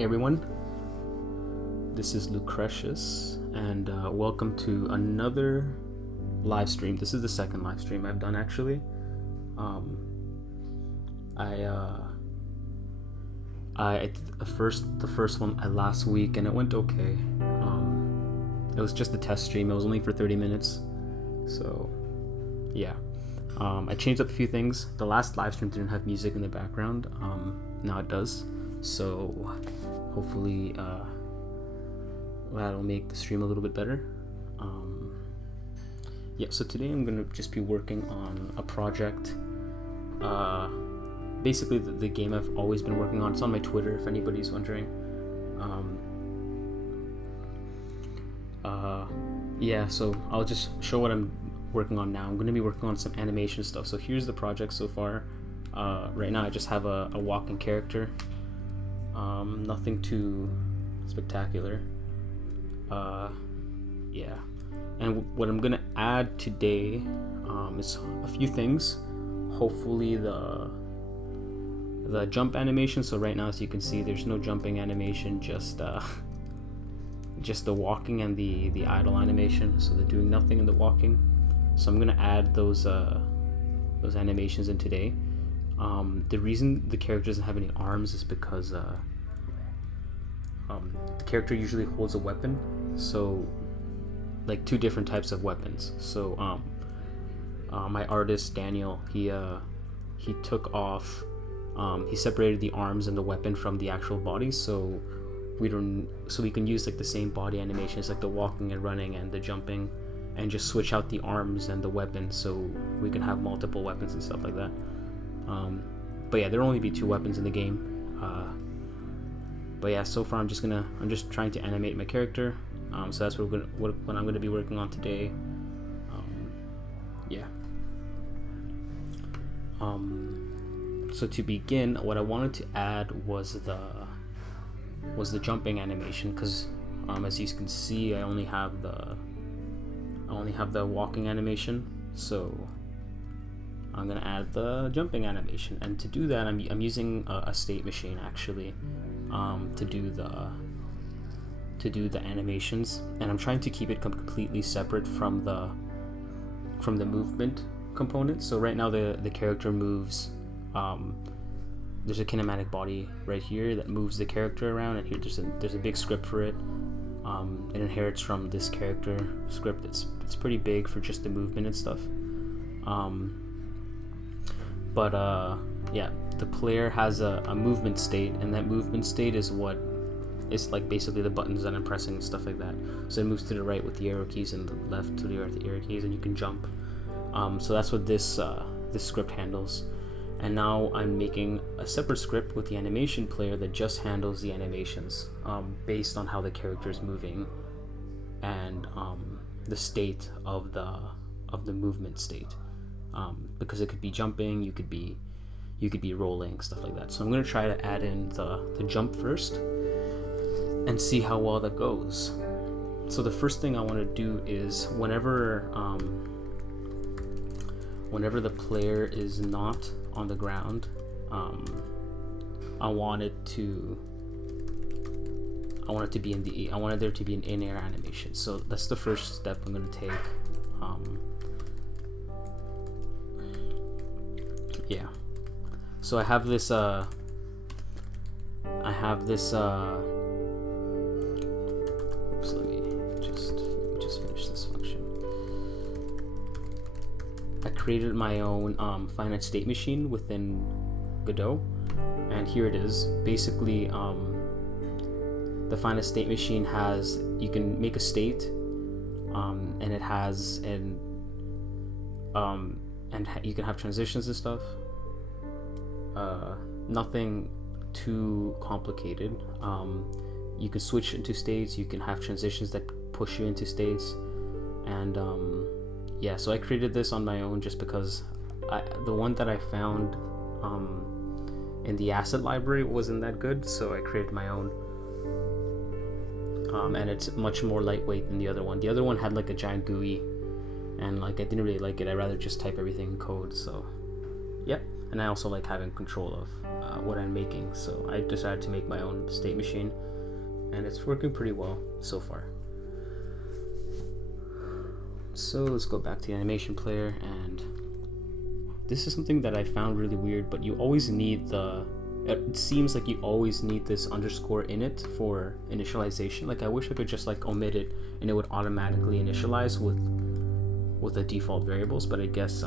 Hey everyone, this is Lucrecious, and welcome to another live stream. This is the second live stream I've done actually. I did the first one last week, and it went okay. It was just a test stream. It was only for 30 minutes, so yeah. I changed up a few things. The last live stream didn't have music in the background. Now it does. So hopefully that'll make the stream a little bit better. So today I'm gonna just be working on a project. Basically the game I've always been working on. It's on my Twitter if anybody's wondering. So I'll just show what I'm working on now. I'm going to be working on some animation stuff. So here's the project so far. Right now I just have a walking character. Nothing too spectacular. And what I'm going to add today is a few things. Hopefully the jump animation. So right now, as you can see, there's no jumping animation, just the walking and the idle animation. So they're doing nothing in the walking. So I'm gonna add those animations in today. The reason the character doesn't have any arms is because the character usually holds a weapon. So like two different types of weapons. So my artist Daniel, he took off. He separated the arms and the weapon from the actual body, so we can use like the same body animations, like the walking and running and the jumping, and just switch out the arms and the weapon, so we can have multiple weapons and stuff like that. But yeah, there'll only be two weapons in the game. So far I'm just trying to animate my character. So that's what I'm gonna be working on today. So to begin, what I wanted to add was the jumping animation, because as you can see, I only have the walking animation. So I'm gonna add the jumping animation, and to do that, I'm using a state machine actually to do the animations, and I'm trying to keep it completely separate from the movement component. So right now the character moves. There's a kinematic body right here that moves the character around, and here there's a big script for it. It inherits from this character script. It's pretty big for just the movement and stuff. The player has a movement state, and that movement state is what is like basically the buttons that I'm pressing and stuff like that. So it moves to the right with the arrow keys, and the left to the right with the arrow keys, and you can jump. So that's what this script handles. And now I'm making a separate script with the animation player that just handles the animations based on how the character is moving and the state of the movement state, because it could be jumping, you could be rolling, stuff like that. So I'm going to try to add in the jump first and see how well that goes. So the first thing I want to do is whenever the player is not on the ground, I want there to be an in-air animation. So that's the first step I'm going to take. So I have this oops, let me just finish this function. I created my own finite state machine within Godot, and here it is. Basically, the finite state machine you can make a state, and it has and you can have transitions and stuff. Nothing too complicated. You can switch into states. You can have transitions that push you into states, and so I created this on my own just because the one that I found in the asset library wasn't that good, so I created my own. And it's much more lightweight than the other one. The other one had like a giant GUI, and like I didn't really like it. I'd rather just type everything in code. So, yeah. and I also like having control of what I'm making. So I decided to make my own state machine, and it's working pretty well so far. So let's go back to the animation player, and this is something that I found really weird, but you always need it seems like you always need this underscore in it for initialization. Like I wish I could just like omit it and it would automatically initialize with the default variables, but I guess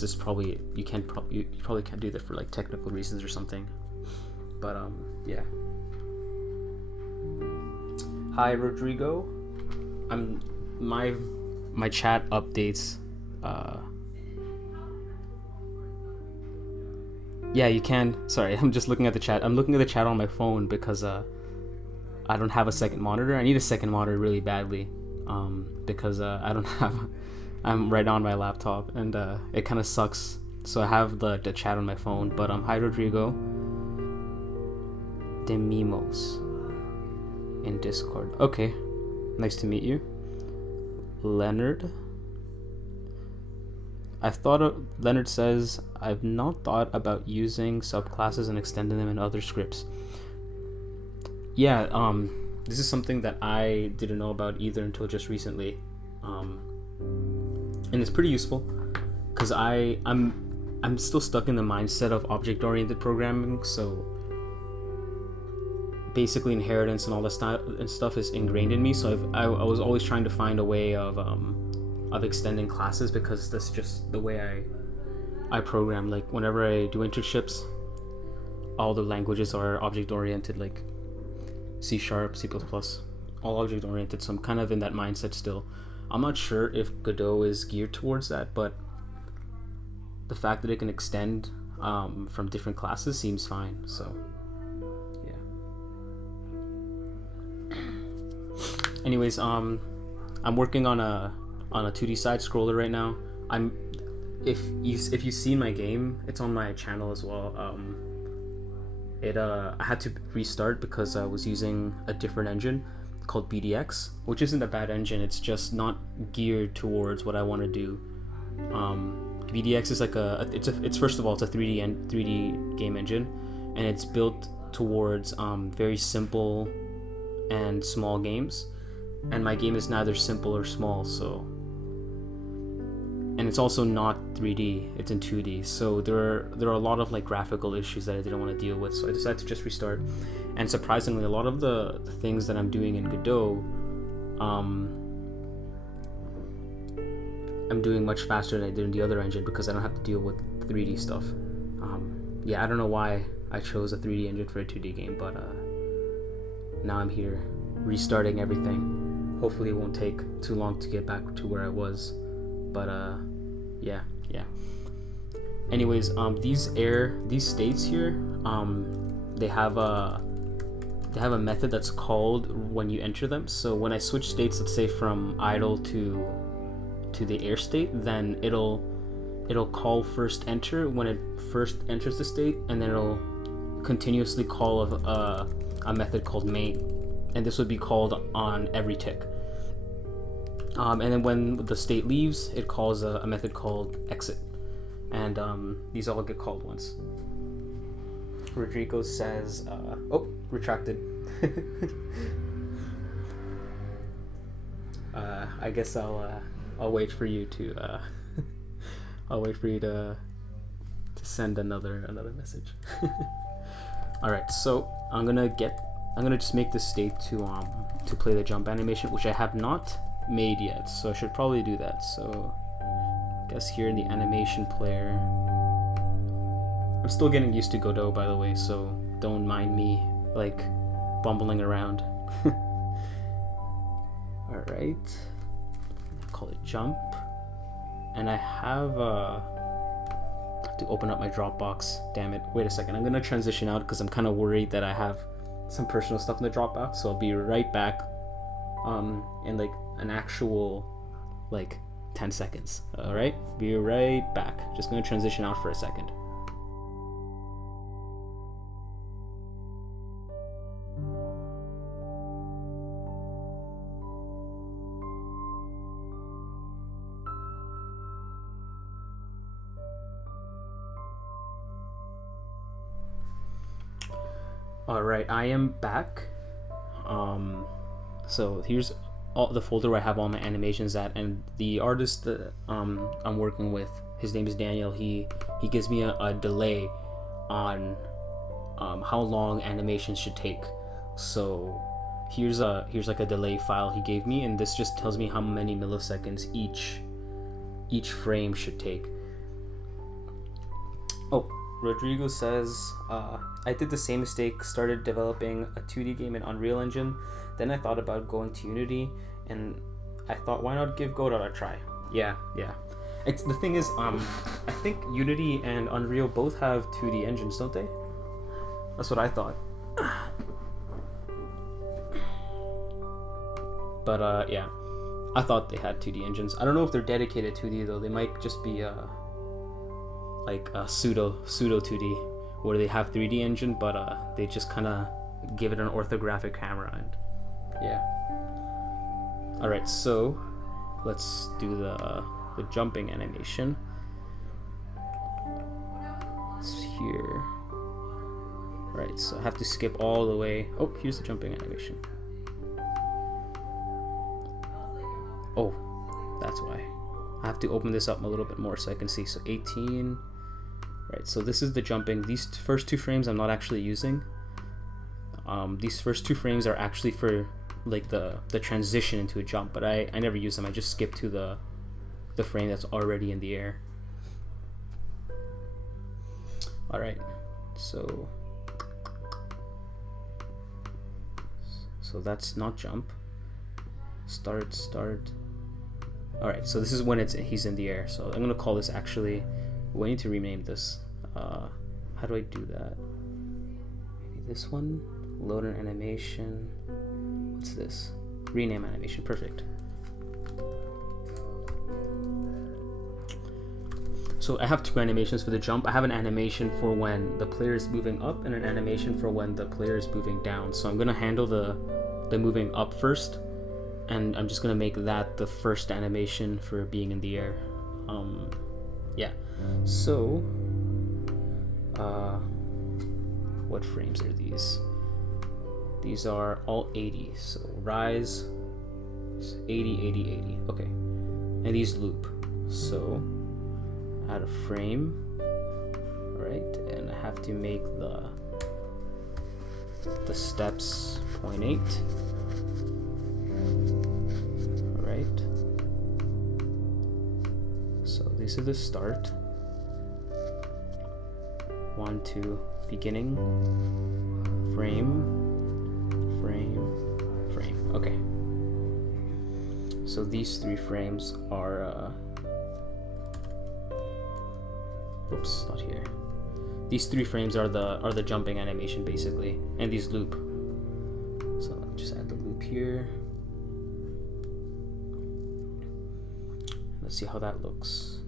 this probably you probably can't do that for like technical reasons or something. But yeah. Hi Rodrigo. My chat updates. Yeah, you can. Sorry, I'm just looking at the chat. I'm looking at the chat on my phone because I don't have a second monitor. I need a second monitor really badly, because I don't have. I'm right on my laptop, and it kind of sucks. So I have the chat on my phone. But hi Rodrigo. Demimos in Discord. Okay, nice to meet you. Leonard. Leonard says, I've not thought about using subclasses and extending them in other scripts. Yeah, this is something that I didn't know about either until just recently. And it's pretty useful because I'm still stuck in the mindset of object-oriented programming, so basically inheritance and all that stuff is ingrained in me, so I was always trying to find a way of extending classes, because that's just the way I program. Like whenever I do internships, all the languages are object-oriented, like C#, C++, all object-oriented, so I'm kind of in that mindset still. I'm not sure if Godot is geared towards that, but the fact that it can extend from different classes seems fine, so yeah. Anyways, I'm working on a 2D side scroller right now. If you've seen my game, it's on my channel as well. I had to restart because I was using a different engine called BDX, which isn't a bad engine. It's just not geared towards what I want to do. BDX is like it's first of all, it's a 3D game engine, and it's built towards very simple and small games. And my game is neither simple or small, so. And it's also not 3D, it's in 2D, so there are a lot of like graphical issues that I didn't want to deal with, so I decided to just restart. And surprisingly, a lot of the things that I'm doing in Godot, I'm doing much faster than I did in the other engine because I don't have to deal with 3D stuff. Yeah, I don't know why I chose a 3D engine for a 2D game, but now I'm here restarting everything. Hopefully it won't take too long to get back to where I was. But yeah. Anyways, these states here, they have a method that's called when you enter them. So when I switch states, let's say from idle to the air state, then it'll call first enter when it first enters the state, and then it'll continuously call a method called main, and this would be called on every tick. And then when the state leaves, it calls a method called exit. And these all get called once. Rodrigo says, retracted. I guess I'll wait for you to to send another message. All right, so I'm gonna just make this state to play the jump animation, which I have not made yet, so I should probably do that. So I guess here in the animation player, I'm still getting used to Godot, by the way, so don't mind me like bumbling around. All right, call it jump, and I have to open up my Dropbox. Damn it! Wait a second. I'm gonna transition out because I'm kind of worried that I have some personal stuff in the Dropbox. So I'll be right back. In like an actual like 10 seconds. All right, be right back. Just gonna transition out for a second. Alright, I am back. So here's all the folder where I have all my animations at, and the artist that I'm working with, his name is Daniel. He gives me a delay on how long animations should take. So here's like a delay file he gave me, and this just tells me how many milliseconds each frame should take. Oh, Rodrigo says, I did the same mistake, started developing a 2D game in Unreal Engine, then I thought about going to Unity, and I thought, why not give Godot a try? Yeah. The thing is, I think Unity and Unreal both have 2D engines, don't they? That's what I thought. But yeah, I thought they had 2D engines. I don't know if they're dedicated 2D though. They might just be like a pseudo 2D, where they have 3D engine, but they just kind of give it an orthographic camera, and yeah. All right, so let's do the jumping animation. It's here. All right, so I have to skip all the way. Oh, here's the jumping animation. Oh, that's why. I have to open this up a little bit more so I can see. So 18. Right, so this is the jumping. These first two frames I'm not actually using. These first two frames are actually for like the transition into a jump, but I never use them. I just skip to the frame that's already in the air. All right, so that's not jump. Start. All right, so this is when he's in the air. So I'm gonna call this actually. We need to rename this. How do I do that? Maybe this one. Load an animation. What's this? Rename animation. Perfect. So I have two animations for the jump. I have an animation for when the player is moving up and an animation for when the player is moving down. So I'm gonna handle the moving up first, and I'm just gonna make that the first animation for being in the air. Yeah. So, what frames are these? These are all 80. So rise, 80, 80, 80. Okay. And these loop. So add a frame. All right, and I have to make the steps 0.8. All right. So this is the start. 1, 2, beginning, frame. Okay. So these 3 frames are oops, not here. These 3 frames are the jumping animation basically, and these loop. So let me just add the loop here. Let's see how that looks.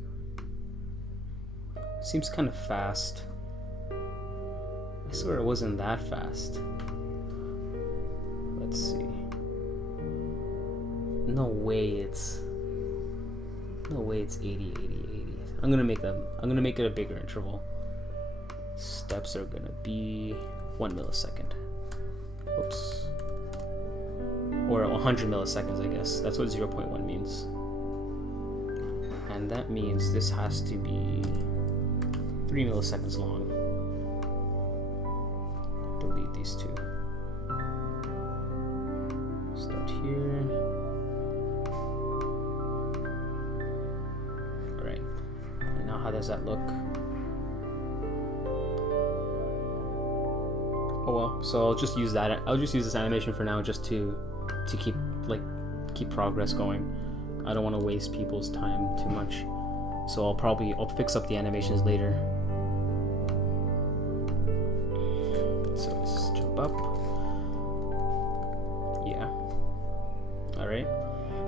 Seems kind of fast. I swear it wasn't that fast. Let's see. No way it's 80, 80, 80. I'm gonna make it a bigger interval. Steps are gonna be 1 millisecond. Oops. Or 100 milliseconds, I guess. That's what 0.1 means. And that means this has to be 3 milliseconds long. Delete these 2. Start here. Alright. And now how does that look? Oh well, so I'll just use that. I'll just use this animation for now, just to keep progress going. I don't want to waste people's time too much, so I'll fix up the animations later. So let's jump up. Yeah. All right.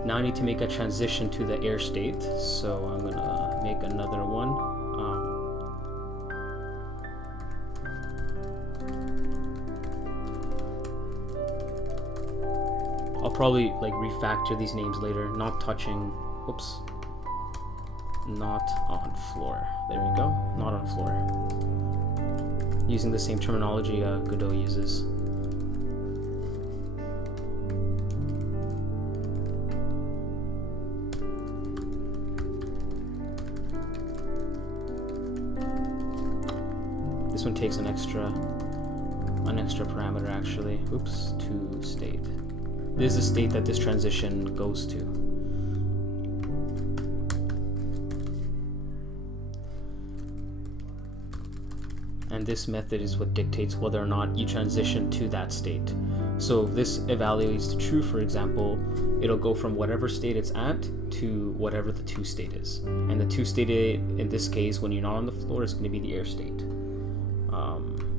Now I need to make a transition to the air state, so I'm gonna make another one. I'll probably refactor these names later. Not touching. Oops. Not on floor. There we go. Not on floor. using the same terminology Godot uses. This one takes an extra parameter actually. Oops, to state. This is the state that this transition goes to. And this method is what dictates whether or not you transition to that state. So if this evaluates to true, for example, it'll go from whatever state it's at to whatever the to state is. And the to state in this case, when you're not on the floor, is going to be the air state.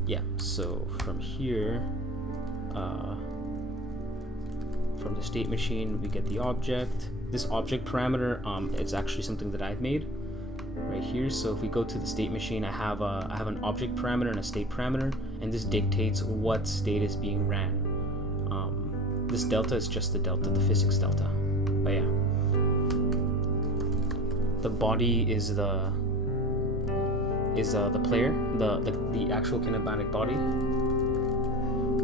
Yeah, so from here, from the state machine, we get the object. This object parameter, it's actually something that I've made right here. So if we go to the state machine, I have an object parameter and a state parameter, and this dictates what state is being ran. This delta is just the delta, the physics delta. But yeah, the body is the player, the actual kinematic body.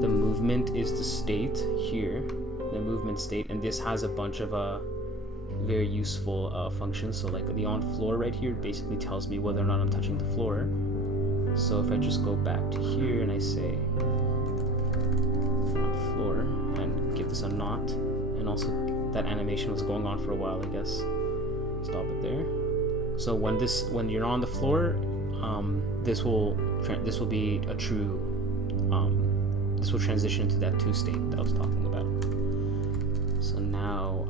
The movement is the state here, the movement state, and this has a bunch of very useful functions. So like the on floor right here basically tells me whether or not I'm touching the floor. So if I just go back to here and I say on floor and give this a not, and also that animation was going on for a while, I guess. Stop it there. So when you're on the floor, this will be a true. This will transition to that to state that I was talking about. So now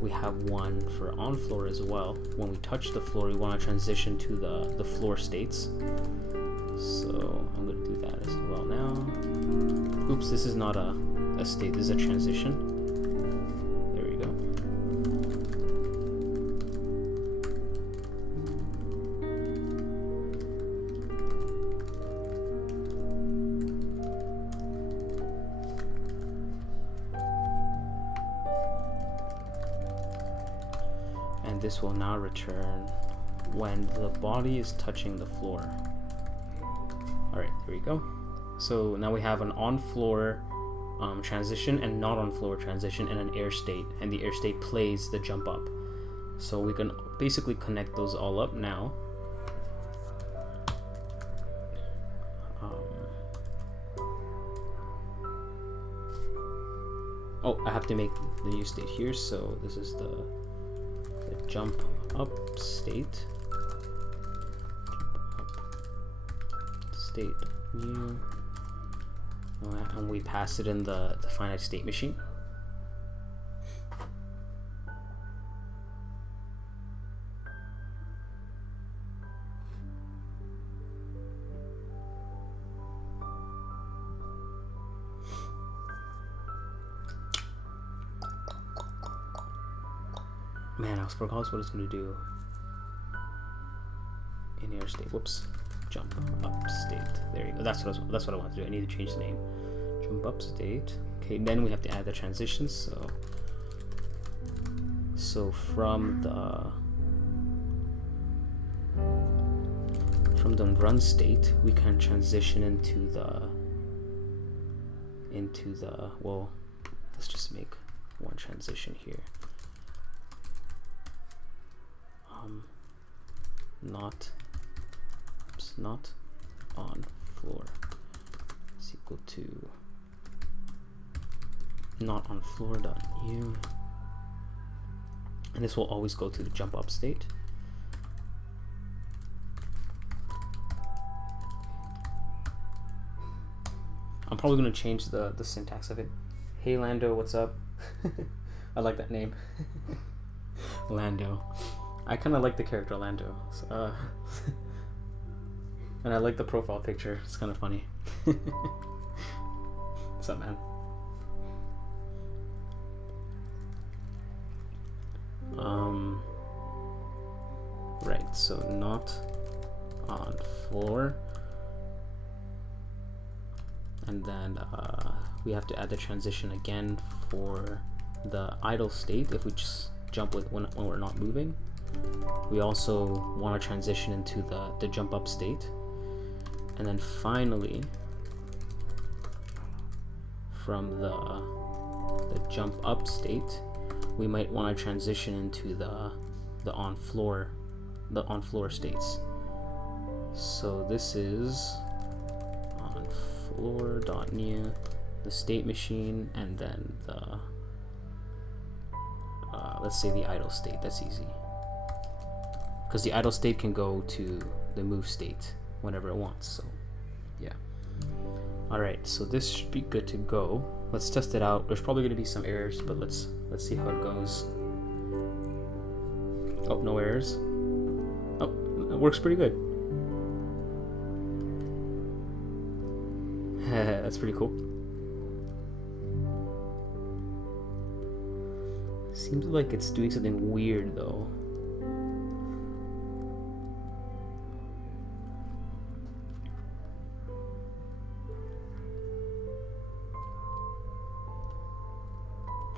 we have one for on floor as well. When we touch the floor, we want to transition to the floor states. So I'm going to do that as well now. Oops, this is not a state. This is a transition. There we go. This will now return when the body is touching the floor. Alright, there we go. So now we have an on-floor transition and not on-floor transition and an air state, and the air state plays the jump up. So we can basically connect those all up now. Oh, I have to make the new state here, so this is the jump up state. Jump up state new. And we pass it in the finite state machine. Man, I forgot what it's going to do in air state. Whoops. Jump up state. There you go. That's what I want to do. I need to change the name. Jump up state. Okay, then we have to add the transitions. So from the run state, we can transition into the well, let's just make one transition here. Not on floor is equal to not on floor dot new, and this will always go to the jump up state. I'm probably going to change the syntax of it. Hey Lando, what's up? I like that name. Lando. I kind of like the character Lando. And I like the profile picture. It's kind of funny. What's up, man? Right, so not on floor. And then we have to add the transition again for the idle state if we just jump with when we're not moving. We also want to transition into the jump up state. And then finally, from the jump up state, we might want to transition into the on floor states. So this is on floor.new, the state machine, and then the let's say the idle state. That's easy, because the idle state can go to the move state whenever it wants. So yeah. Alright, so this should be good to go. Let's test it out. There's probably going to be some errors, but let's see how it goes. Oh, no errors. Oh, it works pretty good. That's pretty cool. Seems like it's doing something weird though.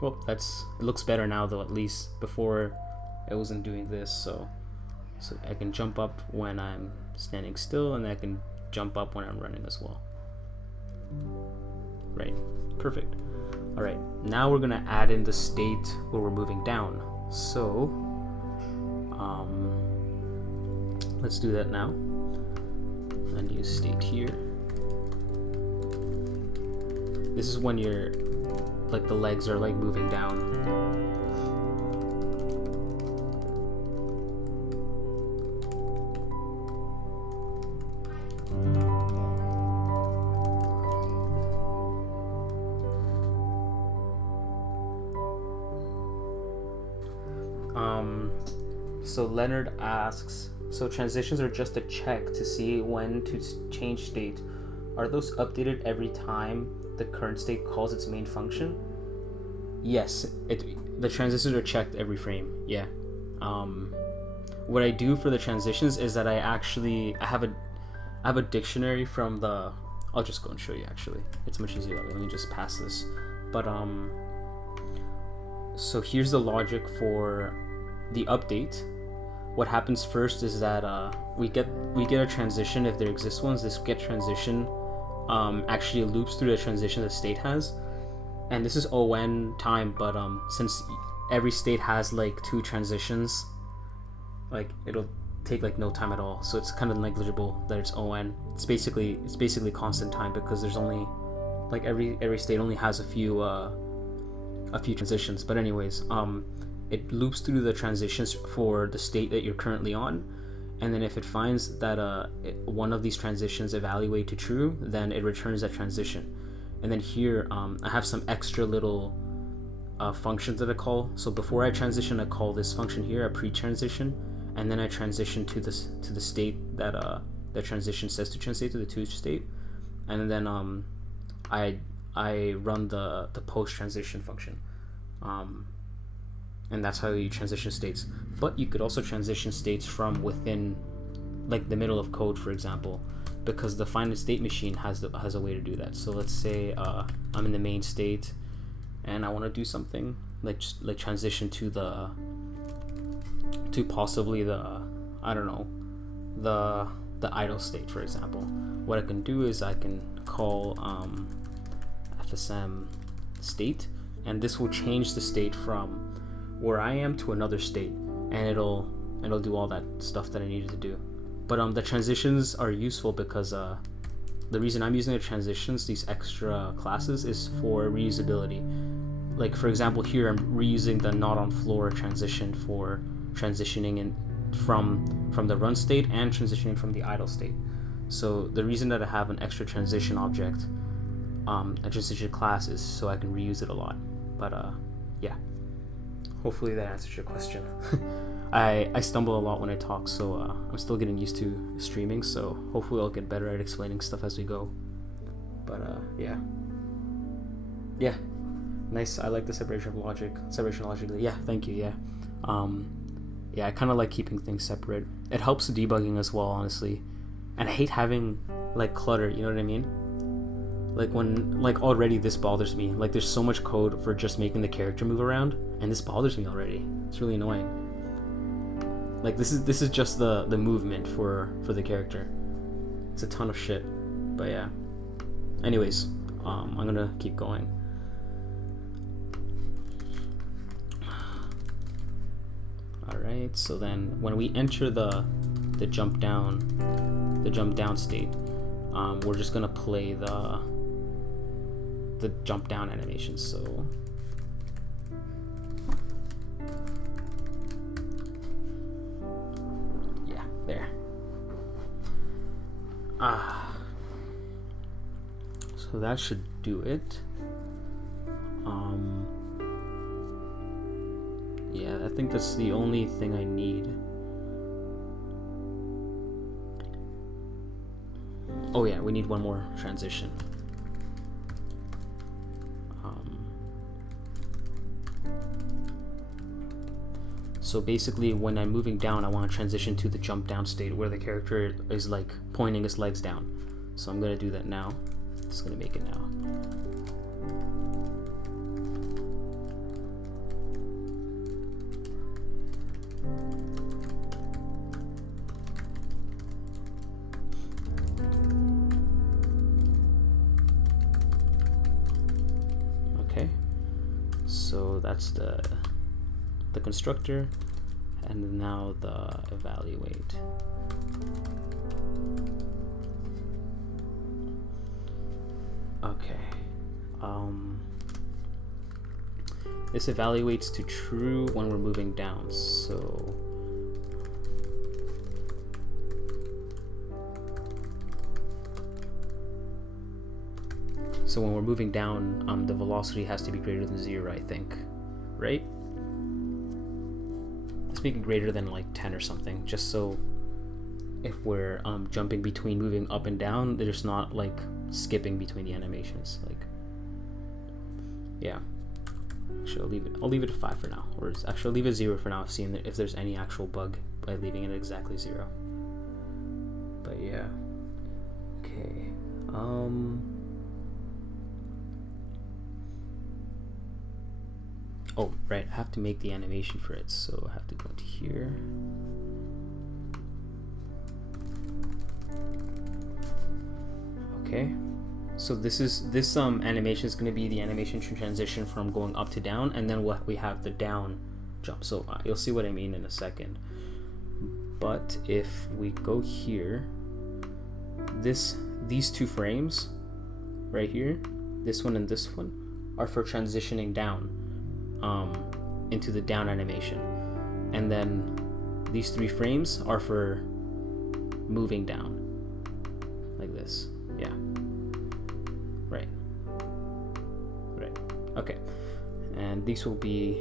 Well, it looks better now though, at least. Before it wasn't doing this, so I can jump up when I'm standing still, and I can jump up when I'm running as well. Right, perfect. Alright, now we're gonna add in the state where we're moving down. So let's do that now. And use state here. This is when you're like the legs are like moving down. So Leonard asks, so transitions are just a check to see when to change state. Are those updated every time the current state calls its main function? Yes, the transitions are checked every frame. Yeah. What I do for the transitions is that I have a dictionary from the. I'll just go and show you. Actually, it's much easier. Let me just pass this. But so here's the logic for the update. What happens first is that we get a transition if there exists ones. This get transition actually loops through the transition the state has, and this is on time. But since every state has like 2 transitions, like it'll take like no time at all. So it's kind of negligible that it's on. It's basically constant time, because there's only like every state only has a few transitions. But anyways, it loops through the transitions for the state that you're currently on, and then if it finds that one of these transitions evaluate to true, then it returns that transition. And then here I have some extra little functions that I call. So before I transition, I call this function here a pre-transition, and then I transition to the state that the transition says to translate to the to state, and then I run the post transition function. And that's how you transition states. But you could also transition states from within, like the middle of code, for example, because the Finite state machine has a way to do that. So let's say I'm in the main state, and I want to do something like transition to possibly the idle state, for example. What I can do is I can call FSM state, and this will change the state from where I am to another state, and it'll do all that stuff that I needed to do. But the transitions are useful because the reason I'm using the transitions, these extra classes, is for reusability. Like for example, here I'm reusing the not on floor transition for transitioning in from the run state and transitioning from the idle state. So the reason that I have an extra transition object, a transition class, is so I can reuse it a lot. But yeah. Hopefully that answers your question. I stumble a lot when I talk, so I'm still getting used to streaming, so hopefully I'll get better at explaining stuff as we go. But yeah. Nice. I like the separation logically. Yeah, thank you. Yeah, I kind of like keeping things separate. It helps the debugging as well, honestly. And I hate having like clutter, you know what I mean? Like when, like already this bothers me. Like there's so much code for just making the character move around, and this bothers me already. It's really annoying. Like this is just the movement for the character. It's a ton of shit. But yeah. Anyways, I'm gonna keep going. Alright, so then when we enter the jump down state, we're just gonna play the jump down animation. So yeah, there. So that should do it. Yeah, I think that's the only thing I need. Oh yeah, we need one more transition. So basically, when I'm moving down, I want to transition to the jump down state where the character is like pointing his legs down. So I'm gonna do that now. Just gonna make it now. Okay, so that's the constructor, and now the evaluate. Okay, this evaluates to true when we're moving down. So when we're moving down, the velocity has to be greater than 0, I think, right? Let's make it greater than like 10 or something, just so if we're jumping between moving up and down, there's not like skipping between the animations. Like, yeah. Actually, I'll leave it at 5 for now, or actually I'll leave it at 0 for now, seeing if there's any actual bug by leaving it at exactly 0. But yeah. Okay. Oh, right, I have to make the animation for it, so I have to go into here. Okay, so this animation is going to be the animation to transition from going up to down, and then we have the down jump. So you'll see what I mean in a second. But if we go here, these 2 frames right here, this one and this one, are for transitioning down into the down animation, and then these 3 frames are for moving down like this. Yeah, right, okay, and these will be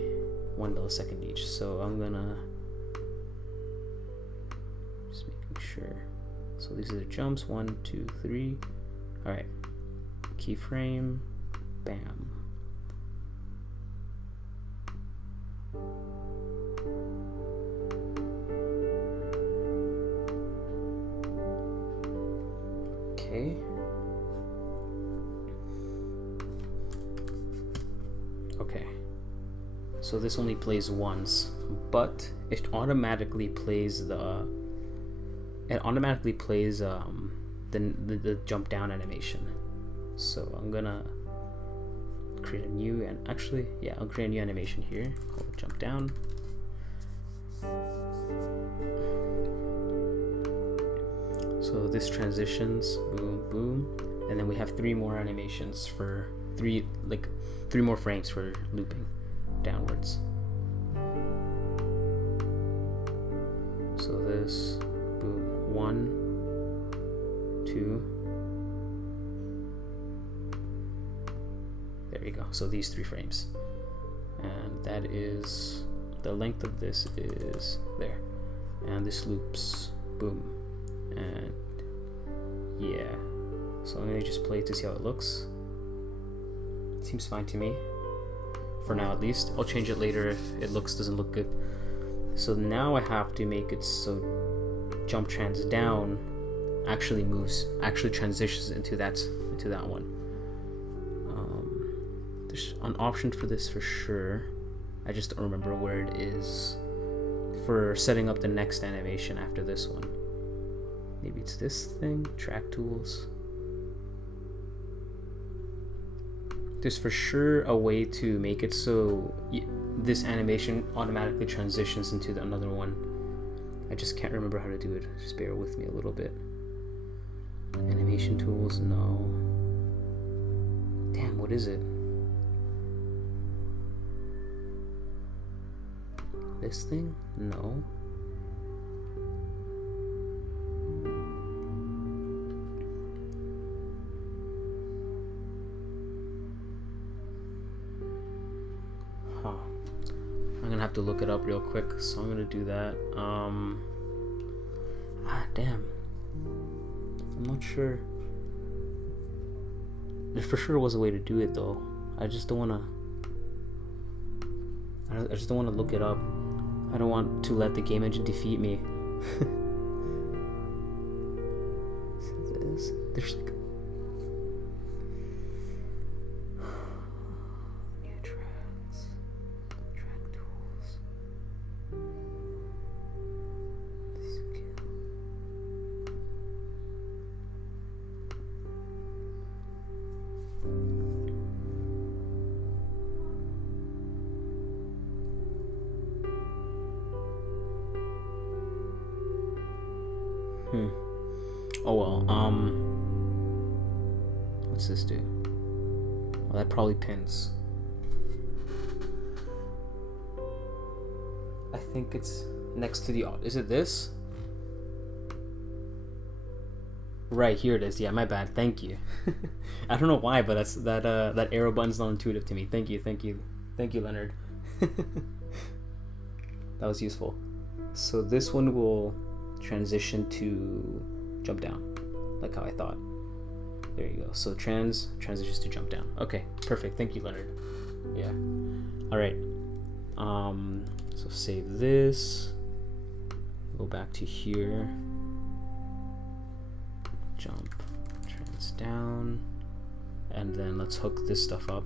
1 millisecond each, so I'm gonna just making sure. So these are the jumps, 1, 2, 3. All right, keyframe, bam. Okay, so this only plays once, but it automatically plays the jump down animation. So I'm gonna create a new, and actually, yeah, I'll create a new animation here called jump down. So this transitions, boom, boom, and then we have 3 more animations for 3 more frames for looping downwards. So this, boom, 1, 2. There you go. So these 3 frames, and that is the length of this is there, and this loops, boom, and yeah. So I'm gonna just play it to see how it looks. Seems fine to me for now, at least. I'll change it later if it doesn't look good. So now I have to make it so jump trans down actually transitions into that one. There's an option for this for sure. I just don't remember where it is for setting up the next animation after this one. Maybe it's this thing, track tools. There's for sure a way to make it so this animation automatically transitions into another one. I just can't remember how to do it. Just bear with me a little bit. Animation tools, no. Damn, what is it? This thing? No. I'm gonna have to look it up real quick, so I'm gonna do that. Damn. I'm not sure. There for sure was a way to do it though. I just don't wanna. I just don't wanna look it up. I don't want to let the game engine defeat me. There's like. Oh well, what's this do? Well, that probably pins. I think it's next to the, is it this? Right, here it is. Yeah, my bad. Thank you. I don't know why, but that arrow button's not intuitive to me. Thank you, Leonard. That was useful. So this one will transition to jump down, like how I thought. There you go. So transitions to jump down. Okay, perfect. Thank you, Leonard. Yeah. All right. So save this. Go back to here. Jump, trans down, and then let's hook this stuff up.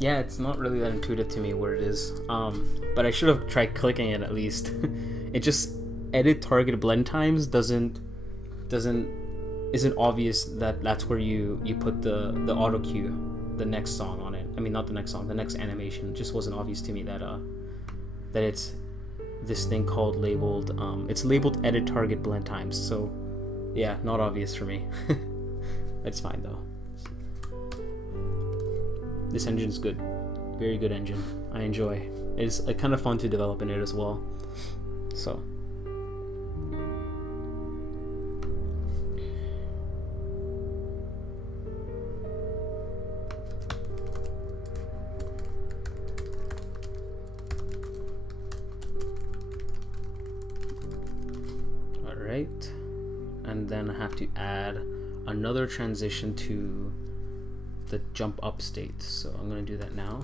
Yeah, it's not really that intuitive to me where it is, but I should have tried clicking it at least. It just edit target blend times isn't obvious that that's where you put the auto cue, the next song on it. I mean, not the next song, the next animation. It just wasn't obvious to me that it's this thing called labeled. It's labeled edit target blend times. So yeah, not obvious for me. It's fine though. This engine's good. Very good engine. I enjoy. It's kind of fun to develop in it as well. So. Alright. And then I have to add another transition to the jump up state, so I'm going to do that now.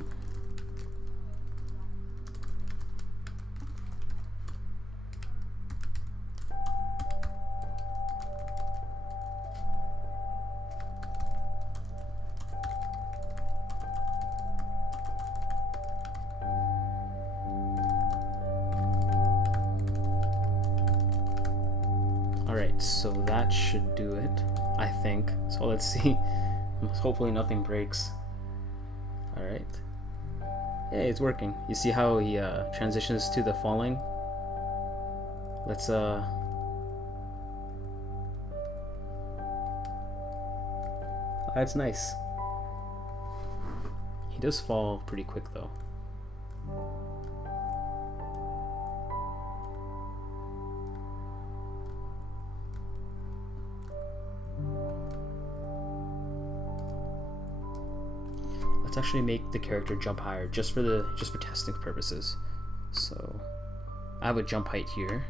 Alright, so that should do it, I think. So let's see. Hopefully nothing breaks. Alright. Hey, it's working. You see how he transitions to the falling? Let's that's nice. He does fall pretty quick though. Let's actually make the character jump higher just for testing purposes. So I have a jump height here.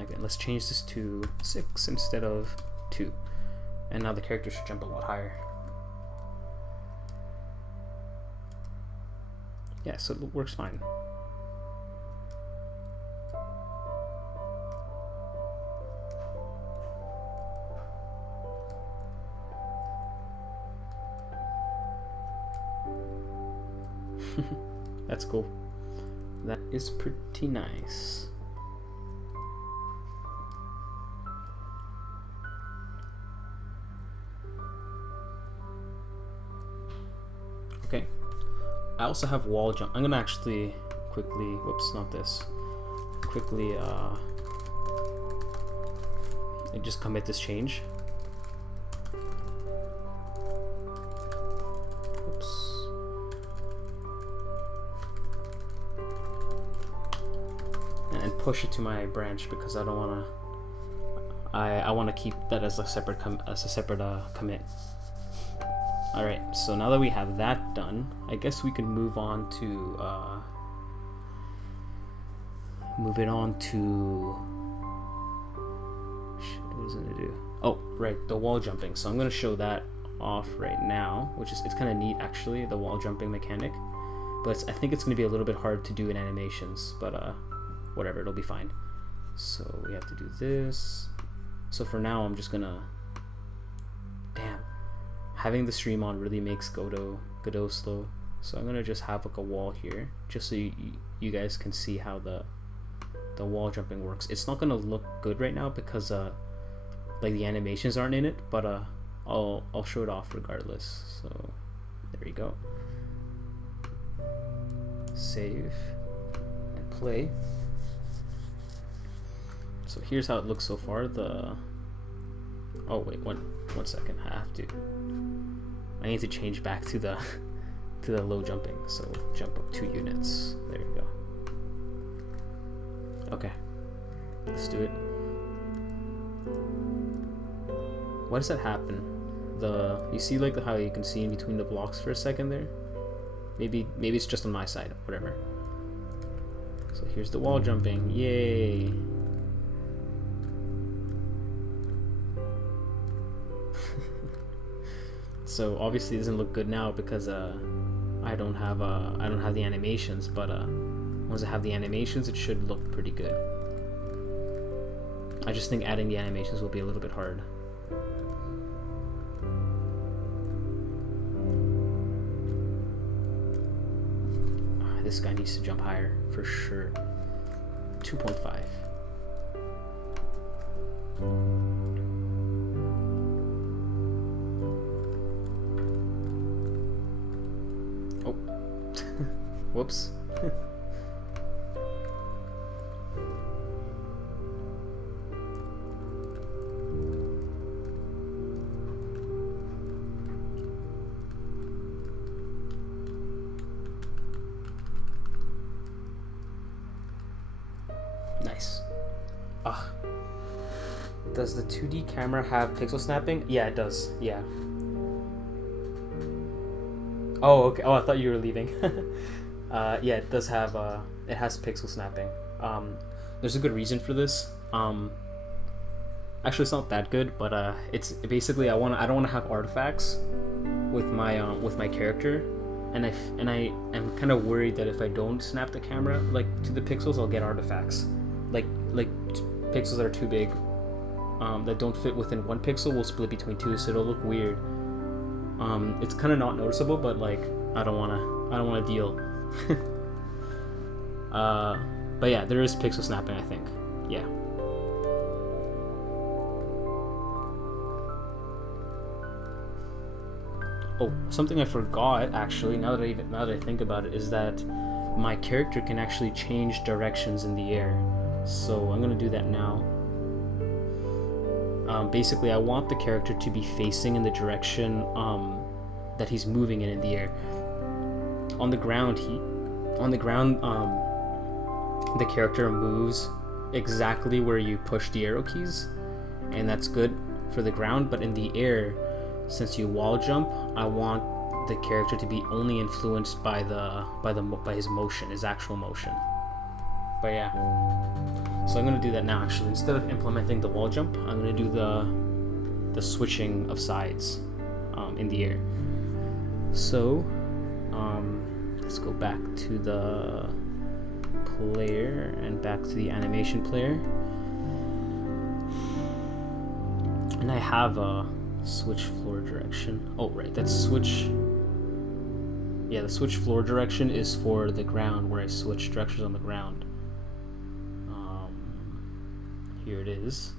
Okay, let's change this to 6 instead of 2. And now the character should jump a lot higher. Yeah, so it works fine. That's cool. That is pretty nice. Okay. I also have wall jump. I'm gonna actually quickly, whoops, not this. Quickly just commit this change. And push it to my branch because I don't want to. I want to keep that as a separate commit. All right, so now that we have that done, I guess we can move on to shit, what is it gonna do? Oh, right, the wall jumping. So I'm gonna show that off right now, which is, it's kind of neat actually, the wall jumping mechanic. But I think it's gonna be a little bit hard to do in animations, but whatever, it'll be fine. So we have to do this. So for now, I'm just gonna, damn, having the stream on really makes Godot slow. So I'm gonna just have like a wall here, just so you guys can see how the wall jumping works. It's not gonna look good right now because like the animations aren't in it, but I'll show it off regardless. So there you go. Save and play. So here's how it looks so far. Oh wait, one second. I need to change back to the low jumping. So jump up 2 units. There you go. Okay, let's do it. Why does that happen? You see like how you can see in between the blocks for a second there? Maybe it's just on my side. Whatever. So here's the wall jumping. Yay! So obviously it doesn't look good now because I don't have the animations, but once I have the animations it should look pretty good. I just think adding the animations will be a little bit hard. This guy needs to jump higher for sure. 2.5. Whoops. Nice. Ugh. Does the 2D camera have pixel snapping? Yeah, it does. Yeah. Oh, okay. Oh, I thought you were leaving. Yeah, it does have it has pixel snapping. There's a good reason for this. Actually, it's not that good, but it's basically I don't want to have artifacts with my character, and I am kind of worried that if I don't snap the camera like to the pixels, I'll get artifacts like pixels that are too big, that don't fit within 1 pixel will split between 2, so it'll look weird. It's kind of not noticeable, but like I don't want to deal. But yeah, there is pixel snapping, I think. Yeah. Oh, something I forgot actually, now that I think about it, is that my character can actually change directions in the air. So I'm gonna do that now. Basically, I want the character to be facing in the direction that he's moving in the air. On the ground, the character moves exactly where you push the arrow keys, and that's good for the ground. But in the air, since you wall jump, I want the character to be only influenced by his motion, his actual motion. But yeah, so I'm gonna do that now. Actually, instead of implementing the wall jump, I'm gonna do the switching of sides in the air. So let's go back to the player and back to the animation player, and I have a switch floor direction. Oh right, that's switch. Yeah, the switch floor direction is for the ground, where I switch directions on the ground. Here it is.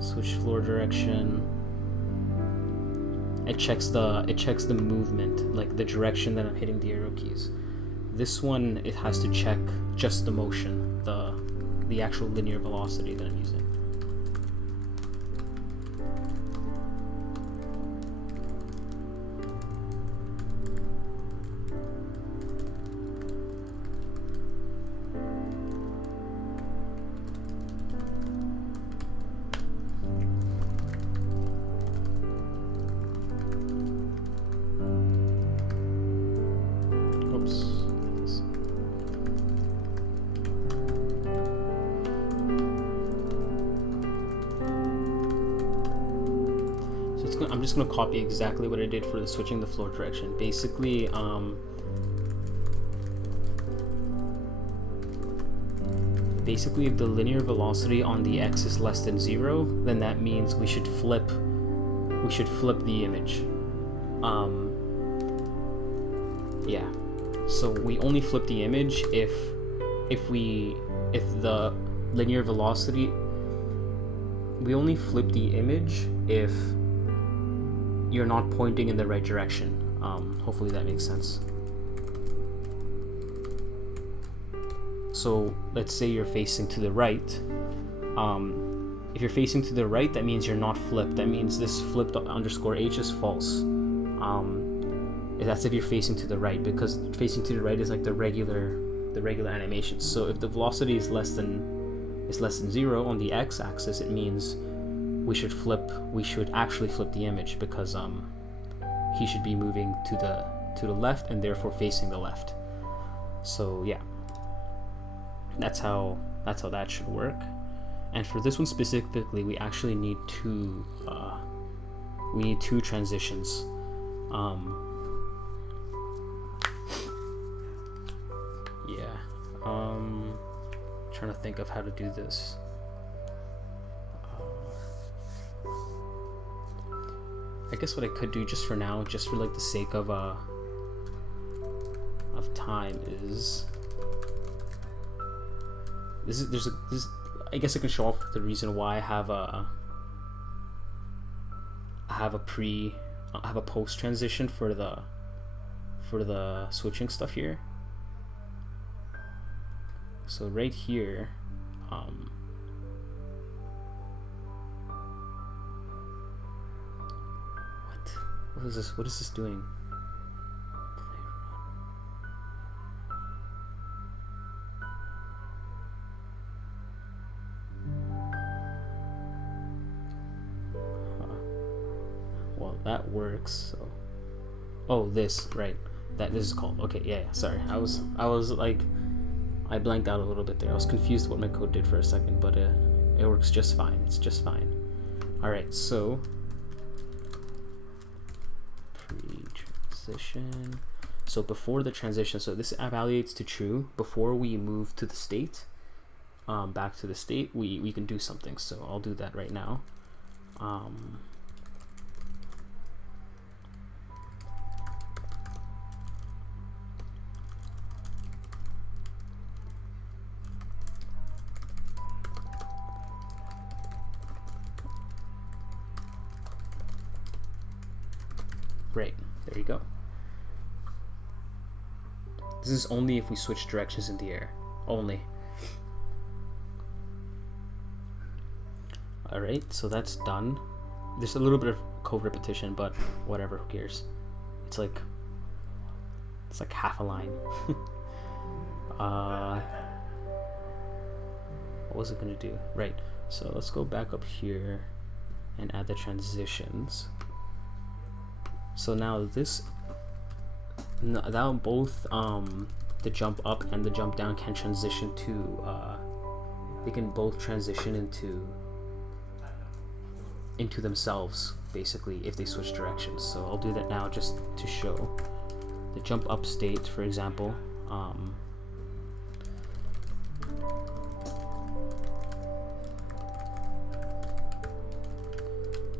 Switch floor direction. It checks the movement, like the direction that I'm hitting the arrow keys. This one, it has to check just the motion, the actual linear velocity that I'm using. I'm just going to copy exactly what I did for the switching the floor direction. Basically, if the linear velocity on the x is less than 0, then that means we should flip the image. Yeah. So we only flip the image if the linear velocity, we only flip the image if you're not pointing in the right direction. Hopefully that makes sense. So let's say you're facing to the right. If you're facing to the right, that means you're not flipped. That means this flipped underscore h is false. That's if you're facing to the right, because facing to the right is like the regular animation. So if the velocity is less than 0 on the x-axis, it means we should actually flip the image, because he should be moving to the left and therefore facing the left. So yeah, that's how that should work. And for this one specifically, we actually need two transitions. Trying to think of how to do this. I guess what I could do just for now, just for like the sake of time, is I guess I can show off the reason why I have a post transition for the switching stuff here. So right here, what is this? What is this doing? Well, that works. So, oh, this, right? This is called. Okay, yeah. Sorry, I was like, I blanked out a little bit there. I was confused what my code did for a second, but it works just fine. It's just fine. All right, so pre-transition. So before the transition, so this evaluates to true. Before we move to the state, back to the state, we can do something. So I'll do that right now. Great, there you go. This is only if we switch directions in the air. Only. Alright, so that's done. There's a little bit of code repetition, but whatever, who cares? It's like half a line. What was it gonna do? Right, so let's go back up here and add the transitions. So now now both the jump up and the jump down can transition to they can both transition into into themselves, basically, if they switch directions. So I'll do that now just to show. The jump up state, for example,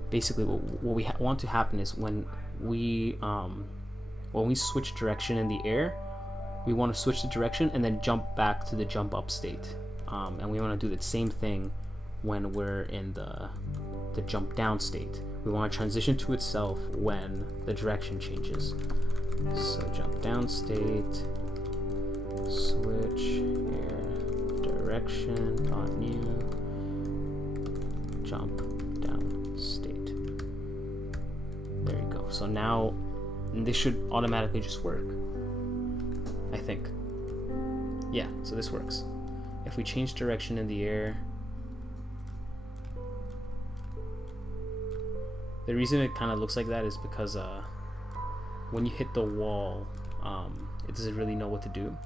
basically what we want to happen is when we switch direction in the air, we want to switch the direction and then jump back to the jump up state, and we want to do the same thing when we're in the jump down state. We want to transition to itself when the direction changes. So jump down state, switch air direction dot new jump down state. There you go. So now this should automatically just work, I think. Yeah, so this works. If we change direction in the air, the reason it kind of looks like that is because when you hit the wall, it doesn't really know what to do.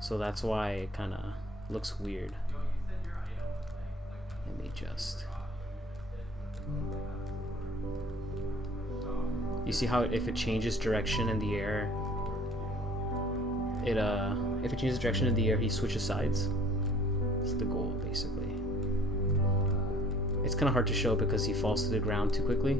So that's why it kind of looks weird. Let me just... You see how if it changes direction in the air, if it changes direction in the air, he switches sides. That's the goal, basically. It's kind of hard to show because he falls to the ground too quickly.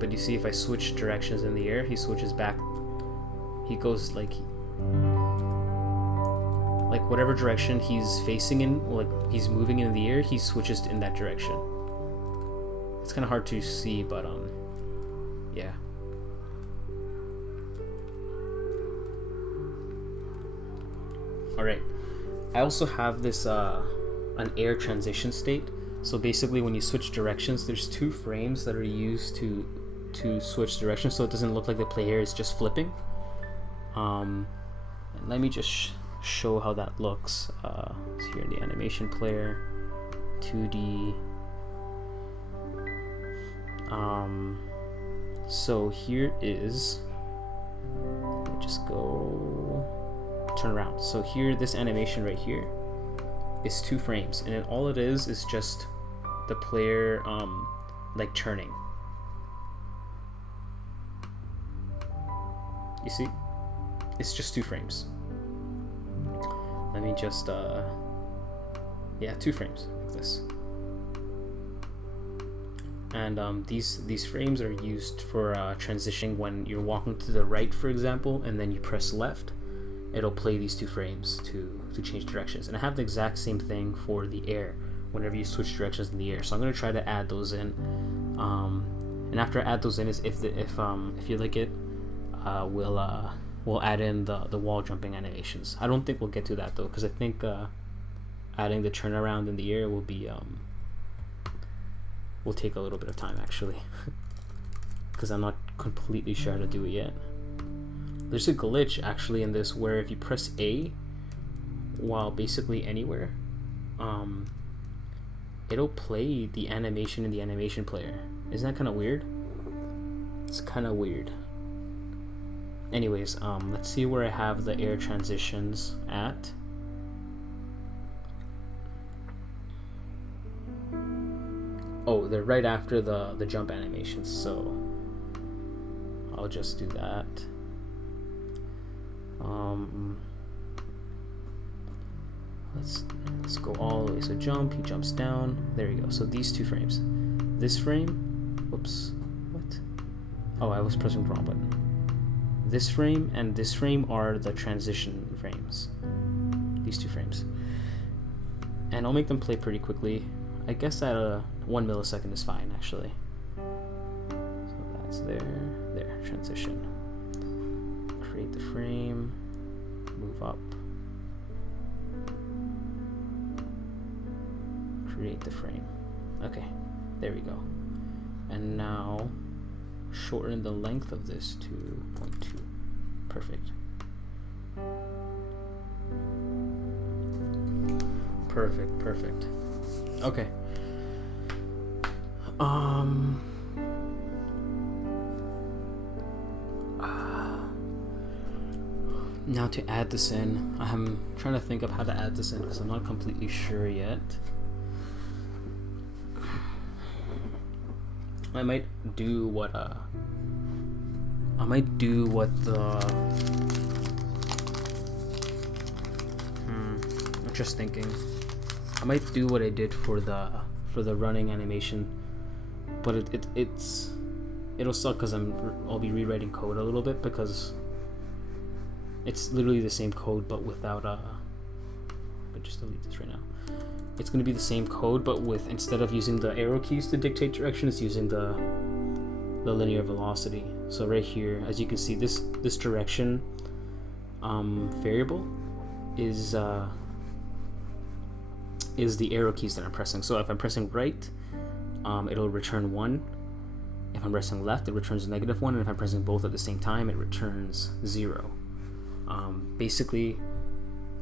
But you see, if I switch directions in the air, he switches back. He goes like whatever direction he's facing in, like he's moving in the air, he switches in that direction. It's kind of hard to see, but yeah. All right. I also have this an air transition state. So basically, when you switch directions, there's two frames that are used to switch directions, so it doesn't look like the player is just flipping. And let me just show how that looks. It's here in the animation player, 2D. So here is, let me just go turn around. So here, this animation right here is 2 frames, and then all it is just the player like turning. You see, it's just 2 frames. Let me just yeah, 2 frames like this. And these frames are used for transitioning. When you're walking to the right, for example, and then you press left, it'll play these 2 frames to change directions. And I have the exact same thing for the air whenever you switch directions in the air. So I'm going to try to add those in. And after I add those in, is if you like it, we'll add in the wall jumping animations. I don't think we'll get to that though, because I think adding the turnaround in the air will be will take a little bit of time actually, because I'm not completely sure how to do it yet. There's a glitch actually in this where if you press A while basically anywhere, it'll play the animation in the animation player. Isn't that kind of weird? It's kind of weird. Anyways, let's see where I have the air transitions at. Oh, they're right after the jump animations, so I'll just do that. Let's go all the way. So jump, he jumps down. There you go. So these 2 frames. This frame, whoops, what? Oh, I was pressing the wrong button. This frame and this frame are the transition frames. These 2 frames. And I'll make them play pretty quickly. I guess at 1 millisecond is fine actually. So that's there, transition. Create the frame, move up. Create the frame. Okay, there we go. And now shorten the length of this to 0.2. Perfect. Perfect. Okay. Now to add this in, I'm trying to think of how to add this in because I'm not completely sure yet. I might do what the I'm just thinking. I might do what I did for the running animation, but it'll suck because I'll be rewriting code a little bit because it's literally the same code but without but just delete this right now. It's going to be the same code but with, instead of using the arrow keys to dictate direction, it's using the linear velocity. So right here, as you can see, this direction variable is the arrow keys that I'm pressing. So if I'm pressing right, it'll return 1. If I'm pressing left, it returns -1, and if I'm pressing both at the same time, it returns 0. Basically,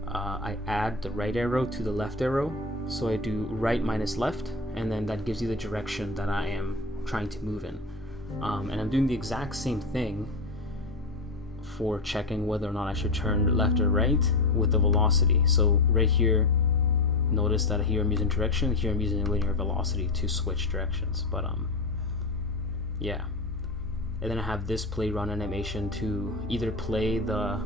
I add the right arrow to the left arrow, so I do right minus left, and then that gives you the direction that I am trying to move in. And I'm doing the exact same thing for checking whether or not I should turn left or right with the velocity. So right here, notice that here I'm using direction, here I'm using linear velocity to switch directions. But yeah. And then I have this play run animation to either play the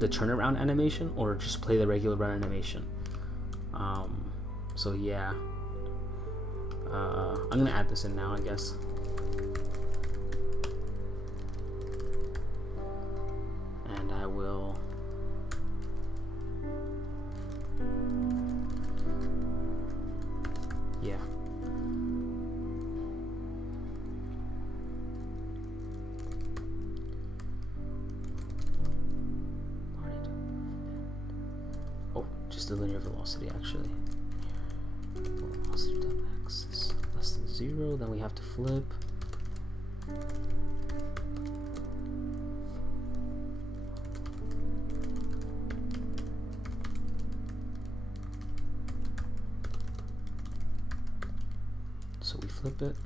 turnaround animation or just play the regular run animation. So yeah, I'm gonna add this in now, I guess. And I will yeah. Just the linear velocity, actually. Velocity.x is less than 0, then we have to flip. So we flip it.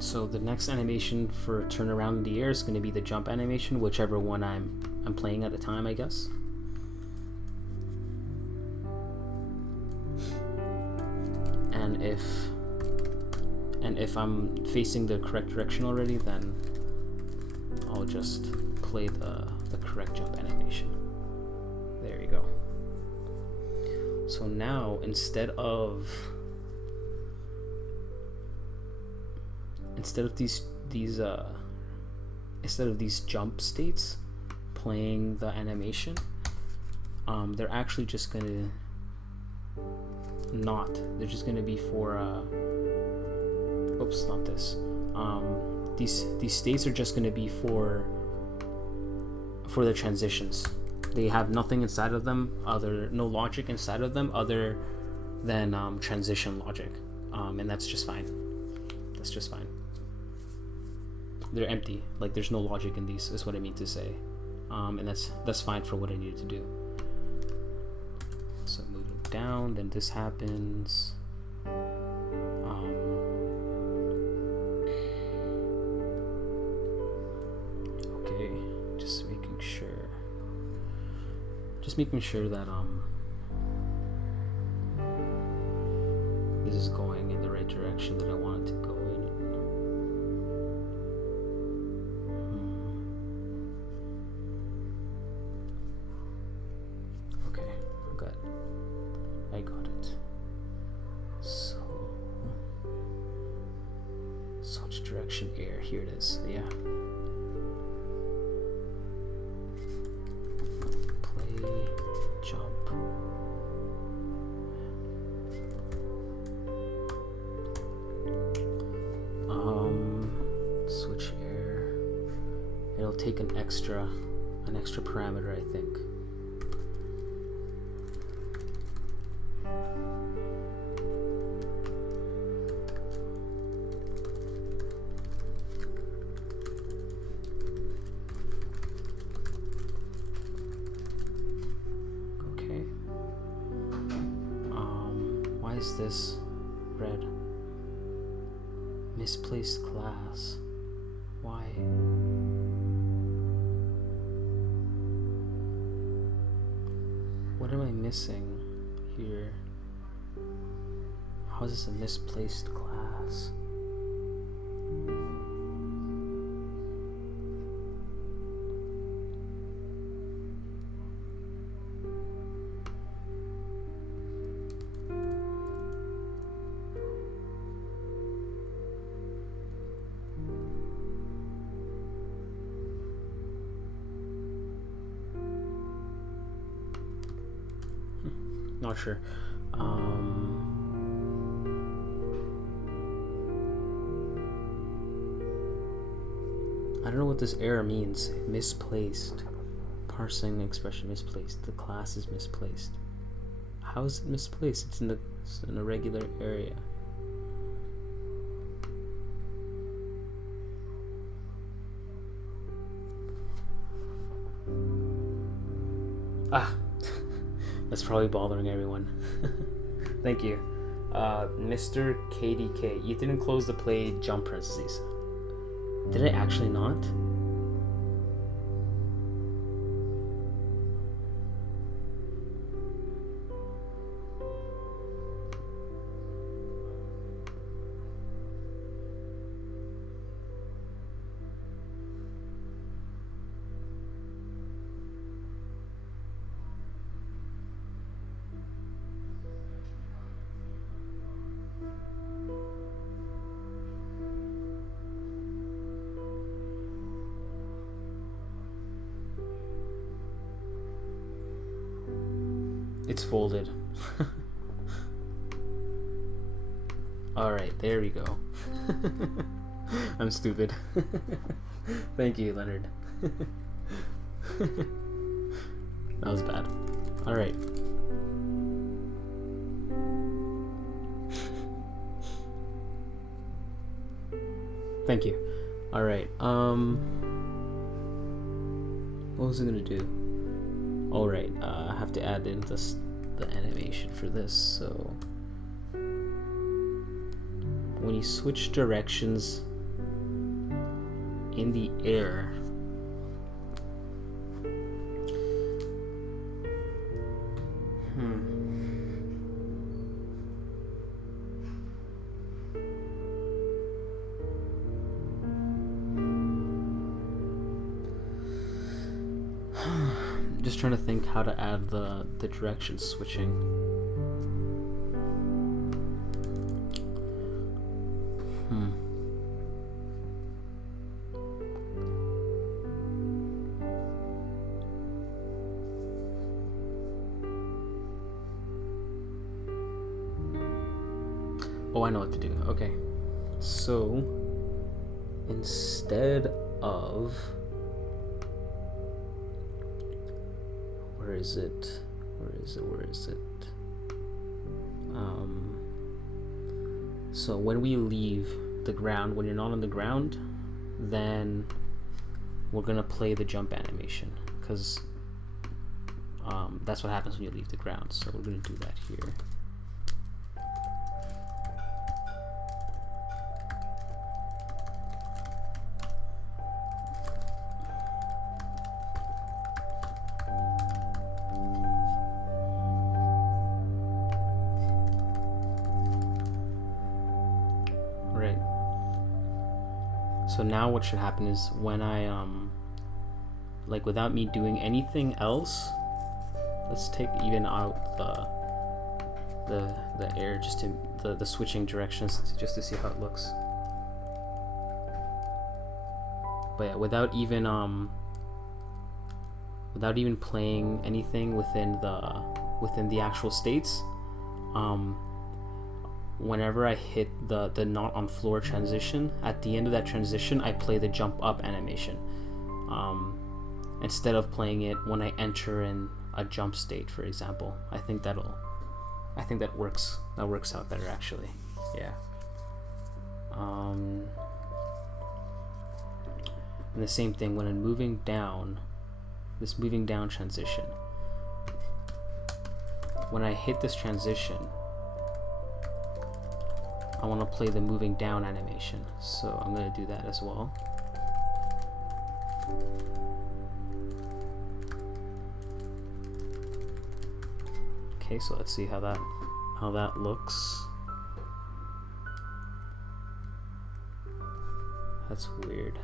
So the next animation for turn around in the air is going to be the jump animation, whichever one I'm playing at the time, I guess. And if I'm facing the correct direction already, then I'll just play the correct jump animation. There you go. So now instead of these jump states playing the animation, they're actually just gonna they're just gonna be for oops, not this. These states are just gonna be for the transitions. They have nothing inside of them, no logic inside of them other than transition logic, and that's just fine. That's just fine. They're empty, like there's no logic in these, is what I mean to say, and that's fine for what I needed to do. So moving down, then this happens. Okay, just making sure that this is going in the right direction that I want it to go in. I got it. So switch direction air, here it is. Yeah. Play jump. Switch air. It'll take an extra parameter, I think. this? Red. Misplaced class. Why? What am I missing here? How is this a misplaced class? Not sure. I don't know what this error means. Misplaced. Parsing expression misplaced. The class is misplaced. How is it misplaced? It's in a regular area. Ah, that's probably bothering everyone. Thank you. Mr. KDK, you didn't close the play jump parentheses. Did I actually not? It's folded. Alright, there we go. I'm stupid. Thank you, Leonard. That was bad. Alright. Thank you. Alright, what was I gonna do? Alright, I have to add in the animation for this, so when you switch directions in the air, just trying to think how to add the direction switching. Oh, I know what to do. Okay. So, instead of... Where is it? So when we leave the ground, when you're not on the ground, then we're gonna play the jump animation, because that's what happens when you leave the ground. So we're gonna do that here. So now what should happen is when I like without me doing anything else, let's take even out the air, just to the switching directions, just to see how it looks. But yeah, without even playing anything within the actual states, whenever I hit the not on floor transition, at the end of that transition I play the jump up animation, instead of playing it when I enter in a jump state, for example. I think that works out better, actually. Yeah. And the same thing when I'm moving down, this moving down transition, when I hit this transition, I want to play the moving down animation, so I'm going to do that as well. Okay, so let's see how that looks. That's weird.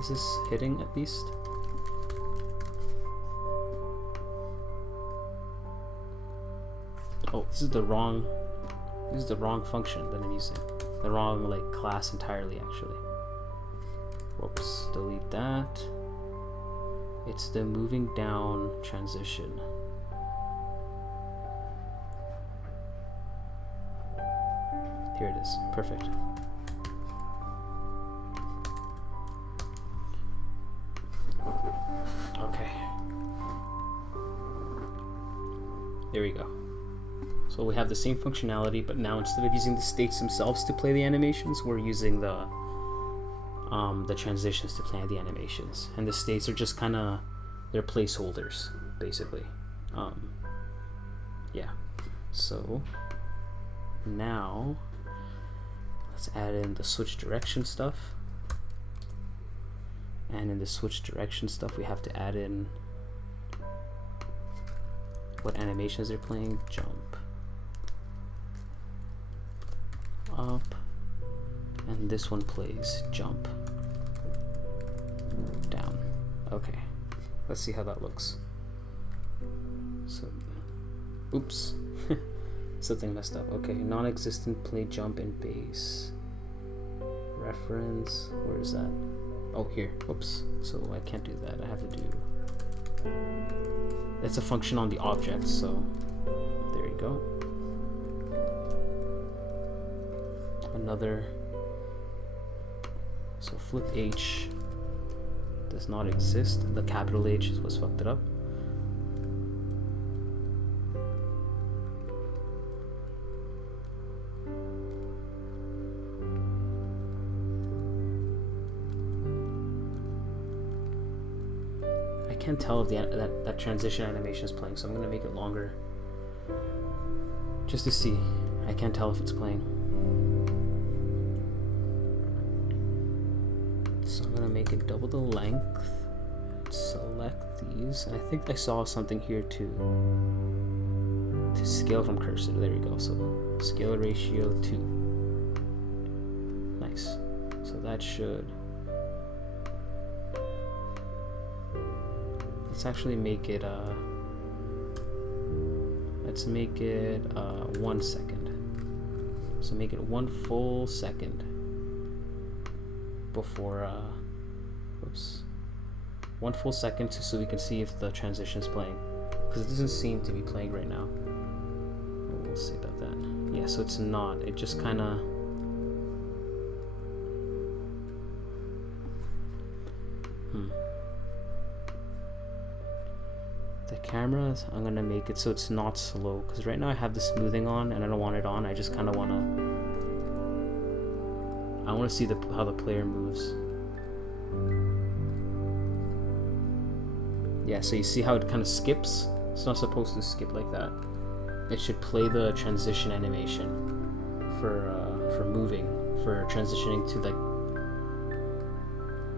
Is this hitting at least? Oh, this is the wrong function that I'm using. The wrong like class entirely actually. Whoops, delete that. It's the moving down transition. Here it is. Perfect. Okay. There we go. So we have the same functionality, but now instead of using the states themselves to play the animations, we're using the transitions to play the animations. And the states are just kind of, they're placeholders, basically. Yeah. So now let's add in the switch direction stuff. And in the switch direction stuff, we have to add in what animations they're playing. Jump, up, and this one plays jump, down. Okay, let's see how that looks. So, oops, something messed up. Okay, non-existent play jump and bass. Reference, where is that? Oh, here. Oops. So I can't do that. I have to do... That's a function on the object, so there you go. Another... So flip H does not exist. The capital H is what's fucked it up. I can't tell if that transition animation is playing, so I'm gonna make it longer just to see. I can't tell if it's playing, so I'm gonna make it double the length. Select these, and I think I saw something here to scale from cursor. There we go. So scale ratio 2. Nice. So that should. Let's actually make it let's make it 1 second. So make it 1 full second before whoops, 1 full second so we can see if the transition is playing, because it doesn't seem to be playing right now. We'll see about that. Yeah, so it's not. It just kind of the cameras, I'm gonna make it so it's not slow, because right now I have the smoothing on and I don't want it on. I just kind of want to see how the player moves. Yeah, so you see how it kind of skips? It's not supposed to skip like that. It should play the transition animation for moving, for transitioning to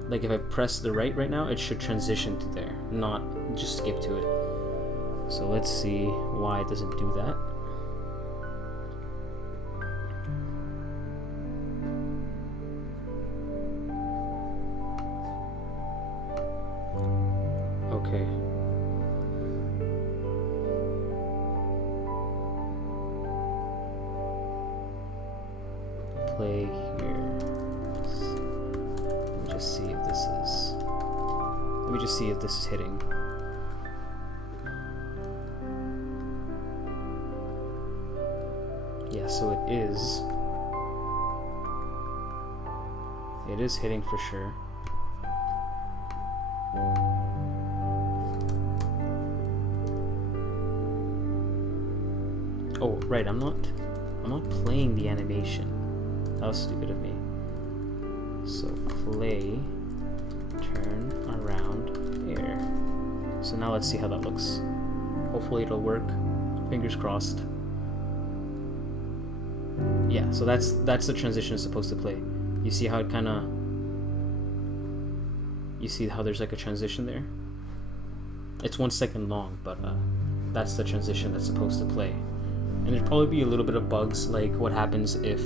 like if I press the right now, it should transition to there, not just skip to it. So let's see why it doesn't do that. Okay. Play here. Let me just see if this is. Let me just see if this is hitting. Yeah, so it is. It is hitting for sure. Oh, right, I'm not playing the animation. That was stupid of me. So play, turn around, air. So now let's see how that looks. Hopefully it'll work. Fingers crossed. Yeah, so that's the transition it's supposed to play. You see how it kind of... You see how there's like a transition there? It's 1 second long, but that's the transition that's supposed to play. And there'd probably be a little bit of bugs, like what happens if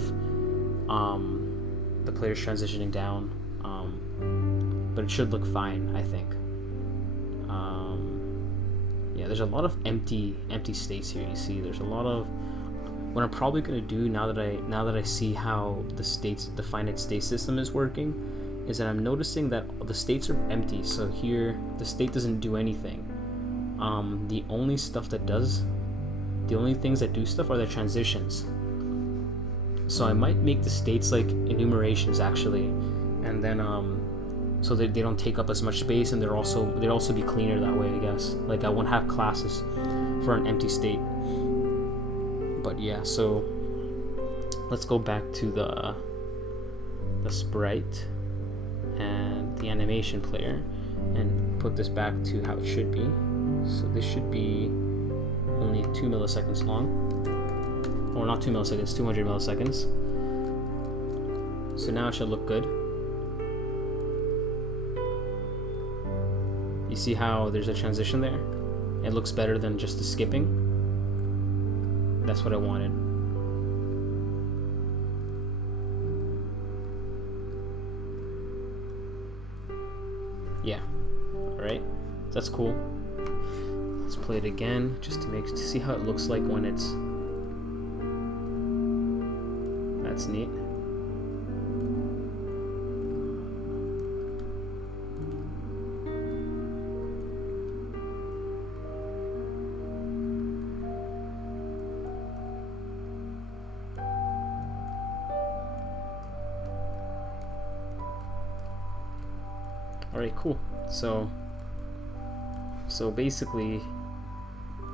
the player's transitioning down. But it should look fine, I think. Yeah, there's a lot of empty states here. You see, there's a lot of... What I'm probably gonna do now that I see how the finite state system is working, is that I'm noticing that the states are empty. So here, the state doesn't do anything. The only things that do stuff are the transitions. So I might make the states like enumerations actually, and then so that they don't take up as much space, and they'd also be cleaner that way, I guess. Like I won't have classes for an empty state. But yeah, so let's go back to the sprite and the animation player and put this back to how it should be. So this should be only 2 milliseconds long, or not 2 milliseconds, 200 milliseconds. So now it should look good. You see how there's a transition there? It looks better than just the skipping. That's what I wanted. Yeah. Alright. That's cool. Let's play it again just to see how it looks like when it's... That's neat. Alright, cool. So basically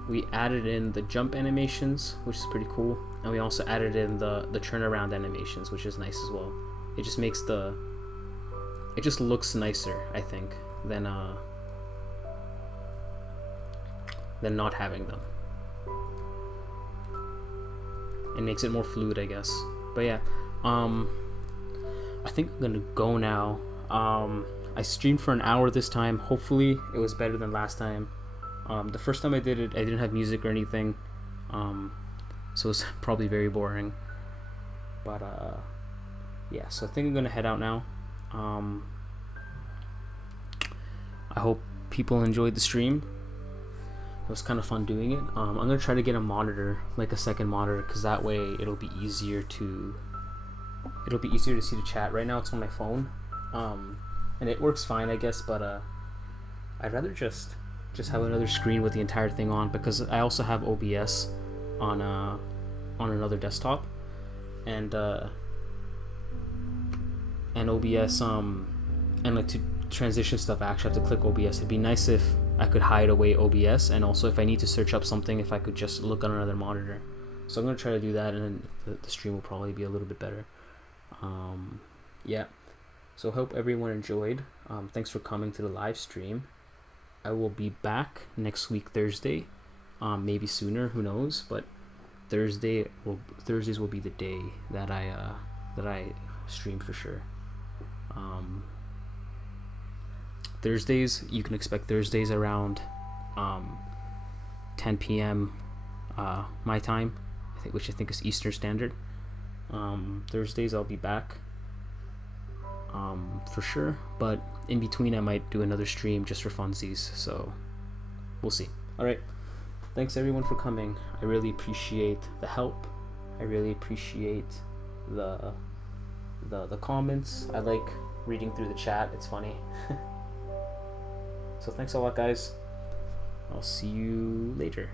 we added in the jump animations, which is pretty cool, and we also added in the turnaround animations, which is nice as well. It just makes it just looks nicer, I think, than not having them. It makes it more fluid, I guess. But yeah, I think I'm gonna go now. I streamed for an hour this time. Hopefully it was better than last time. The first time I did it, I didn't have music or anything, so it's probably very boring. But yeah, so I think I'm gonna head out now. I hope people enjoyed the stream. It was kind of fun doing it. I'm gonna try to get a monitor, like a second monitor, because that way it'll be easier to see the chat. Right now it's on my phone, and it works fine, I guess, but I'd rather just have another screen with the entire thing on, because I also have OBS on another desktop, and OBS and like to transition stuff, I actually have to click OBS. It'd be nice if I could hide away OBS, and also if I need to search up something, if I could just look on another monitor. So I'm gonna try to do that, and then the stream will probably be a little bit better. Yeah, so hope everyone enjoyed. Thanks for coming to the live stream. I will be back next week Thursday, maybe sooner, who knows, but Thursdays will be the day that I stream for sure. Thursdays, you can expect Thursdays around 10 p.m. My time, which I think is Eastern Standard. Thursdays I'll be back for sure, but in between I might do another stream just for funsies, so we'll see. Alright, thanks everyone for coming. I really appreciate the help. I really appreciate the comments. I like reading through the chat, it's funny. So thanks a lot, guys. I'll see you later.